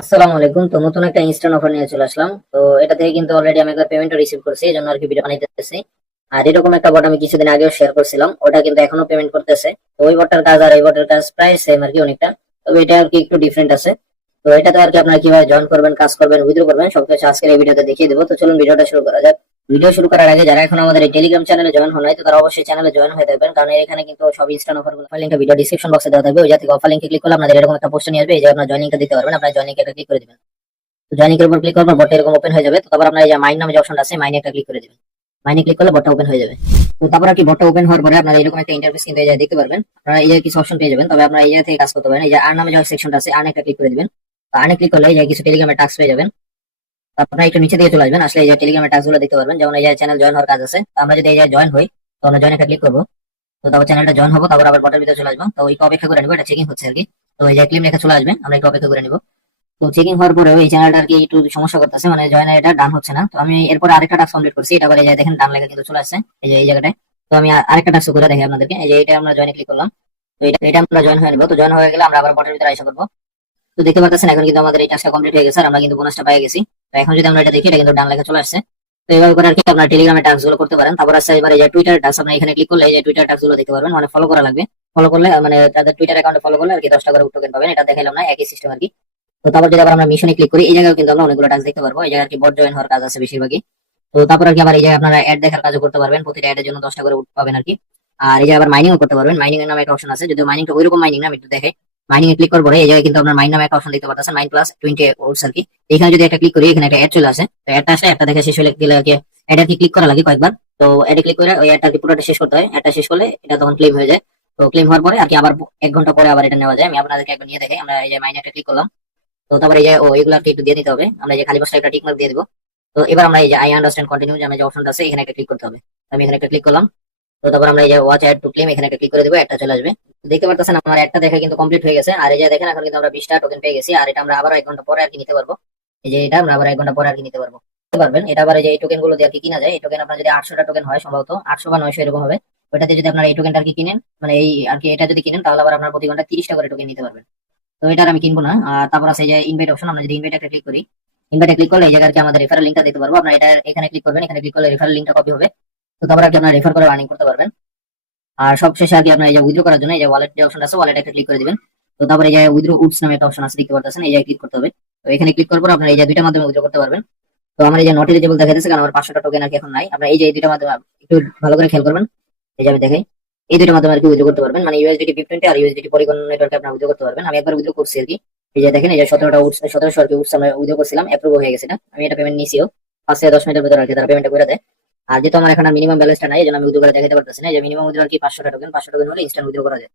আসসালামু আলাইকুম। তো নতুন একটা ইনস্ট্যান্ট অফার নিয়ে চলে আসলাম। তো এটা থেকে কিন্তু অলরেডি আমি একবার পেমেন্ট রিসিভ করছি, এই জন্য আর কি ভিডিও বানাইতেছি। আর এরকম একটা বট আমি কিছুদিন আগেও শেয়ার করছিলাম, ওটা কিন্তু এখনো পেমেন্ট করতেছে। তো ওই বটটার কাজ আর এই বটের কাজ প্রায় সেম আর কি, অনেকটা। তবে এটা আর কি একটু ডিফারেন্ট আছে। তো এটাতে আর কি আপনারা কিভাবে জয়েন করবেন, কাজ করবেন, উইথড্র করবেন, সবকিছু আজকের এই ভিডিওতে দেখিয়ে দেবো। তো চলুন ভিডিওটা শুরু করা যাক। ভিডিও শুরু করার আগে যারা এখন আমাদের এই টেলিগ্রাম চ্যানেলে জয়েন হন নাই, তো তারা অবশ্যই চ্যানেলে জয়েন হয়ে থাকবেন, কারণ এখানে কিন্তু সব ইনস্ট্যান্ট অফার গুলো লিংকটা ভিডিও ডিসক্রিপশন বক্সে দেওয়া থাকবে। ওই জায়গা থেকে অফার লিংকে ক্লিক করলে আপনাদের এরকম একটা পোস্ট নিয়ে আসবে, এই যে আপনার জয়েনিংটা দিতে পারবেন। আপনার জয়েনিং একটা ক্লিক করে দিবেন। জয়েনিং এর উপর ক্লিক করবার বটটা এরকম ওপেন হয়ে যাবে। তো তারপর আপনার এই যে মাইন নামে যে অপশনটা আছে, মাইনে একটা ক্লিক করে দিবেন। মাইনে ক্লিক করলে বটটা ওপেন হয়ে যাবে। তো তারপর আর কি বটটা ওপেন হওয়ার পরে আপনারা এরকম একটা ইন্টারফেস কিন্তু এই যে দেখতে পারবেন। আপনারা এই যে কিছু অপশন পেয়ে যাবেন, তবে আপনারা এই জায়গা থেকে কাজ করতে পারেন। এই যে আর্ন নামে যে সেকশনটা আছে, আর্ন একটা ক্লিক করে দিবেন। তো আর্নে ক্লিক করলে এই যে কিছু টেলিগ্রামের টাস্ক পেয়ে যাবেন। তো আপনারা একটু নিচে দিয়ে চলে আসবেন, আসলে এই যে টেলিগ্রামের টাস্ক গুলো দেখতে পারবেন। যেমন এই যে চ্যানেল জয়েন হওয়ার কাজ আছে, তো আমরা যদি এই যে জয়েন হই, তো আমরা জয়েন একটা ক্লিক করবো। তো তারপর চ্যানেলটা জয়েন হবো, তারপর আবার বটের ভিতরে চলে আসবো। তো একটু অপেক্ষা করে নিবো, এটা চেকিং হচ্ছে আর কি। তো এই যে ক্লিম লেখা চলে আসবে, আমরা একটু অপেক্ষা করে নিবো। তো চেকিং হওয়ার পরে এই চ্যানেলটা আর কি একটু সমস্যা করতেছে, মানে জয়েন এটা ডান হচ্ছে না। তো আমি এরপর আরেকটা টাস্ক কমপ্লিট করছি, এটা পরে এই যে দেখেন ডান লেখা কিন্তু চলে আসছে এই যে এই জায়গাটায়। তো আমি আরেকটা টাস্ক করে দেখি আপনাদেরকে। এই যে এটা আমরা জয়েনে ক্লিক করলাম। তো এটা আমরা জয়েন হয়ে নিবো। তো জয়েন হয়ে গেলে আমরা আবার বটের ভিতরে আইসা করবো। তো দেখতে পাচ্ছেন এখন কিন্তু আমাদের এই টাস্কটা কমপ্লিট হয়ে গেছে, আর আমরা কিন্তু বোনাসটা পেয়ে গেছি। তো এখন যদি আমরা এটা দেখি, এটা কিন্তু ডান লেখা চলে আসছে। তো এইভাবে করে আর কি আপনার টেলিগ্রামে টাস্ক গুলো করতে পারেন। তারপর আছে এবার এই যে টুইটার টাস্ক, আপনি এখানে ক্লিক করলে এই যে টুইটার টাস্ক গুলো দেখতে পারবেন, মানে ফলো করা লাগবে। ফলো করলে মানে তাদের টুইটার অ্যাকাউন্টে ফলো করলে আর কি 10 টাকা করে টোকেন পাবেন। এটা দেখাইলাম না, একই সিস্টেম আর কি। তো তারপর যদি আবার আমরা মিশনে ক্লিক করি, এই জায়গায় কিন্তু আমরা অনেকগুলো টাস্ক দেখতে পারবো। এই জায়গায় কি বট জয়েন হওয়ার কাজ আছে বেশিরভাগই। তো তারপর আর কি আবার এই যে আপনারা অ্যাড দেখার কাজও করতে পারবেন, প্রতিটা অ্যাডের জন্য 10 টাকা করে পাবেন আর কি। আর এই যে আবার মাইনিংও করতে পারবেন। মাইনিং এর নামে একটা অপশন আছে, যদিও মাইনিংটা ওইরকম মাইনিং না, আমি একটু দেখাই। মাইনিং এ ক্লিক করবো, এই জায়গায় কিন্তু আপনার মাইন নামে একটা অপশন দেখতে পাচ্ছেন, মাইন প্লাস 20 ওটস আর কি। এখানে যদি একটা ক্লিক করি, এখানে একটা অ্যাড চলে আসে। তো অ্যাডটা আসলে একটা দেখে শেষ হলে গেলে আর কি অ্যাড আর কি ক্লিক করা লাগে কয়েকবার। তো অ্যাডে ক্লিক করে ওই অ্যাডটা পুরোটা শেষ করতে হয়। অ্যাডটা শেষ করলে এটা তখন ক্লেম হয়ে যায়। তো ক্লেম হওয়ার পরে আর কি আবার 1 ঘন্টা পরে আবার এটা নেওয়া যায়। আমি আপনাদেরকে একবার নিয়ে দেখাই। আমরা এই যে মাইনে একটা ক্লিক করলাম। তো তারপরে এই যে এগুলো আর কি একটু দিয়ে দিতে হবে। আমরা এই যে খালি পাশে একটা টিক মার্ক দিয়ে দিব। তো এবার আমরা এই যে আই আন্ডারস্ট্যান্ড কন্টিনিউ যে যে অপশনটা আছে, এখানে একটা ক্লিক করতে হবে। আমি এখানে একটা ক্লিক করলাম। তো তারপর আমরা এই যে ওয়াচ অ্যাড টু ক্লেম, এখানে একটা ক্লিক করে দেবো, একটা চলে আসবে। তো দেখতে পারতেছেন আমার একটা দেখা কিন্তু কমপ্লিট হয়ে গেছে। আর এই যে দেখেন এখন কিন্তু আমরা 20টা টোকেন পেয়ে গেছি। আর এটা আমরা আবার 1 ঘন্টা পরে আর কি নিতে পারবো। এই যে এটা আমরা আবার 1 ঘন্টা পরে আর কি নিতে পারবো, নিতে পারবেন। এটা আবার এই যে এই টোকেন গুলো দিয়ে আর কি কিনা যায়। এই টোকেন আপনার যদি 800টা টোকেন হয়, সম্ভবত 800 বা 900 এরকম হবে। ওইটাতে যদি আপনার এই টোকেনটা আর কি কিনেন, মানে এই আর কি এটা যদি কিনেন, তাহলে আবার আপনার প্রতি ঘন্টা 30টা করে টোকেন নিতে পারবেন। তো এটা আর আমি কিনবো না। আর তারপর আছে এই যে ইনভাইট অপশন, আমরা যদি ইনভাইট একটা ক্লিক করি, ইনভাইটে ক্লিক করলে এই জায়গায় আর কি আমাদের রেফারেল লিঙ্কটা দিতে পারবো। আপনার এটা এখানে ক্লিক করবেন, এখানে ক্লিক করলে রেফারেল লিঙ্কটা কপি হবে। তো তারপর আর কি আপনার রেফার করে আর্নিং করতে পারবেন। আর সবশেষে আর কি আপনার এই যে উইথড্র করার জন্য এই যে ওয়ালেট যে অপশন আছে, ওয়ালেট একটা ক্লিক করে দিবেন। তো তারপরে এই যে উইথড্র উডস নামে একটা অপশন আছে, দেখতে পাচ্ছেন, এই যে ক্লিক করতে হবে। তো এখানে ক্লিক করার পর আপনার এই যে দুইটার মাধ্যমে উইথড্র করতে পারবেন। তো আমার এই যে নট এলিজিবল দেখা যাচ্ছে, কারণ আমার 500টা টোকেন আর কি এখন নাই। আপনার এই যে এই দুইটার মাধ্যমে একটু ভালো করে খেয়াল করবেন। এই যে আমি দেখাই, এই দুইটার মাধ্যমে আর কি উইথড্র করতে পারবেন, মানে ইউএসডিটি BIP20 আর ইউএসডিটি পলিগন নেটওয়ার্কে আপনারা উইথড্র করতে পারবেন। আমি একবার উইথড্র করছি আর কি। এই যে দেখেন, এই যে 1700 আর কি উডস আমরা উইথড্র করছিলাম, অ্যাপ্রুভ হয়ে গেছে। এটা আমি এটা পেমেন্ট নিছিও 5 থেকে 10 মিনিটের ভিতরে আর কি তারা পেমেন্টটা করে দেয়। আর যেহেতু আমার এখন মিনিমাম ব্যালেন্সটা নাই, এই জন্য আমি উইথড্র করে দেখাতে পারতেছি না। এই যে মিনিমাম উইথড্র আর কি 500টা টোকেন, 500 টোকেন হলে ইনস্ট্যান্ট উইথড্র করা যায়।